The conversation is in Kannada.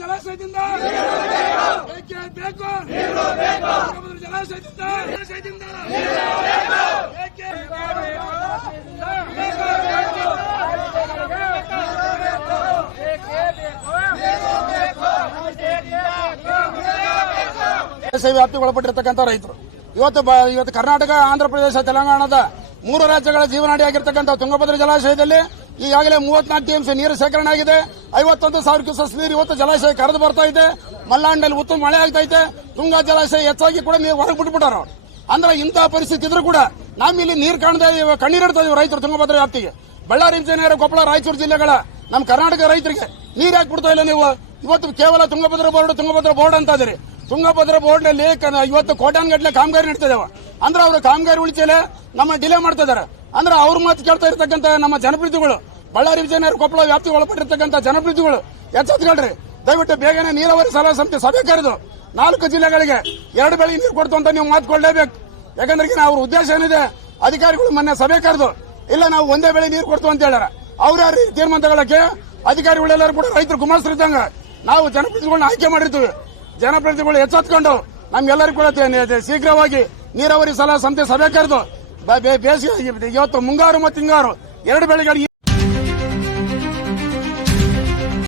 ಜಲಾಶಯದಿಂದ. ಬೇಕೇ? ಬೇಕು ಜಲಾಶಯದಿಂದ. ಜಲಾಶಯದಿಂದ ದೇಶ ವ್ಯಾಪ್ತಿಗೆ ಒಳಪಟ್ಟಿರ್ತಕ್ಕಂಥ ರೈತರು. ಇವತ್ತು ಇವತ್ತು ಕರ್ನಾಟಕ, ಆಂಧ್ರ ಪ್ರದೇಶ, ತೆಲಂಗಾಣದ ಮೂರು ರಾಜ್ಯಗಳ ಜೀವನಾಡಿಯಾಗಿರ್ತಕ್ಕಂಥ ತುಂಗಭದ್ರ ಜಲಾಶಯದಲ್ಲಿ ಈಗಾಗಲೇ ಮೂವತ್ನಾಲ್ಕು ಟಿಎಂಸಿ ನೀರು ಶೇಖರಣೆ ಆಗಿದೆ. ಐವತ್ತೊಂದು ಸಾವಿರ ಕ್ಯೂಸಸ್ ನೀರು ಇವತ್ತು ಜಲಾಶಯ ಕರೆದು ಬರ್ತಾ ಇದೆ. ಮಲ್ನಾಡಿನಲ್ಲಿ ಉತ್ತಮ ಮಳೆ ಆಗ್ತೈತೆ ತುಂಗಾ ಜಲಾಶಯ ಹೆಚ್ಚಾಗಿ ಕೂಡ ನೀರು ಹೊರಗೆ ಬಿಟ್ಬಿಟ್ಟಾರ. ಅಂದ್ರೆ ಇಂತಹ ಪರಿಸ್ಥಿತಿ ಇದ್ರೂ ಕೂಡ ನಮ್ಮಿಲ್ಲಿ ನೀರು ಕಾಣದೆ ಕಣ್ಣೀರಿಡ್ತಾ ಇದೀವಿ ರೈತರು ತುಂಗಭದ್ರಾ ವ್ಯಾಪ್ತಿಗೆ. ಬಳ್ಳಾರಿ ಇಂಜಿನಿಯರ್ ಕೊಪ್ಪಳ, ರಾಯಚೂರು ಜಿಲ್ಲೆಗಳ ನಮ್ಮ ಕರ್ನಾಟಕ ರೈತರಿಗೆ ನೀರು ಯಾಕೆ ಬಿಡ್ತಾ ಇಲ್ಲ ನೀವು? ಇವತ್ತು ಕೇವಲ ತುಂಗಭದ್ರ ಬೋರ್ಡ್ ತುಂಗಭದ್ರ ಬೋರ್ಡ್ ಅಂತ ಇದ್ರಿ ತುಂಗಭದ್ರಾ ಬೋರ್ಡ್ನಲ್ಲಿ ಇವತ್ತು ಇವತ್ತು ಕೋಟ್ಯಾನ್ಗಟ್ಲೆ ಕಾಮಗಾರಿ ನಡೀತಿದಾವ ಅಂದ್ರೆ ಅವರು ಕಾಮಗಾರಿ ಉಳಿತಲೆ ನಮ್ಮ ಡಿಲೇ ಮಾಡ್ತಾ ಇದಾರೆ ಅಂದ್ರೆ ಅವ್ರ ಮಾತು ಕೇಳ್ತಾ ಇರ್ತಕ್ಕಂಥ ನಮ್ಮ ಜನಪ್ರತಿನಿಧಿಗಳು, ಬಳ್ಳಾರಿ ವಿಜಯನಗರ ಕೊಪ್ಪಳ ವ್ಯಾಪ್ತಿಗೆ ಒಳಪಟ್ಟಿರ್ತಕ್ಕಂಥ ಜನಪ್ರತಿನಿಧಿಗಳು ಎಚ್ಚೆತ್ಕೊಳ್ರಿ ದಯವಿಟ್ಟು ಬೇಗನೆ ನೀರಾವರಿ ಸಲಹಾ ಸಮಿತಿ ಸಭೆ ಕರೆದು ನಾಲ್ಕು ಜಿಲ್ಲೆಗಳಿಗೆ ಎರಡು ಬೆಳೆ ನೀರು ಕೊಡ್ತು ಅಂತ ನೀವು ಮಾತು ಕೊಡಲೇಬೇಕು. ಯಾಕಂದ್ರೆ ಅವ್ರ ಉದ್ದೇಶ ಏನಿದೆ, ಅಧಿಕಾರಿಗಳು ಮೊನ್ನೆ ಸಭೆ ಕರೆದು, ಇಲ್ಲ ನಾವು ಒಂದೇ ಬೆಳೆ ನೀರು ಕೊಡ್ತು ಅಂತ ಹೇಳ್ಯಾರ. ಅವ್ರ ತೀರ್ಮಾನ ತಗೊಳಕ್ಕೆ? ಅಧಿಕಾರಿಗಳೆಲ್ಲರೂ ಕೂಡ ರೈತರು ಗುಮಾಸ್ತರಿದ್ದಂಗ ನಾವು ಜನಪ್ರತಿನಿಧಿಗಳನ್ನ ಆಯ್ಕೆ ಮಾಡಿರ್ತೀವಿ. ಜನಪ್ರತಿನಿಧಿಗಳು ಎಚ್ಚೆತ್ಕೊಂಡು ನಮ್ಗೆಲ್ಲರಿಗೂ ಕೂಡ ಶೀಘ್ರವಾಗಿ ನೀರಾವರಿ ಸಲಹಾ ಸಮಿತಿ ಸಭೆ ಕರೆದು ಬೇಸಿಗೆ ಇವತ್ತು ಮುಂಗಾರು ಮತ್ತು ಹಿಂಗಾರು. ಎರಡು ಬೆಳೆಗಳಿಗೆ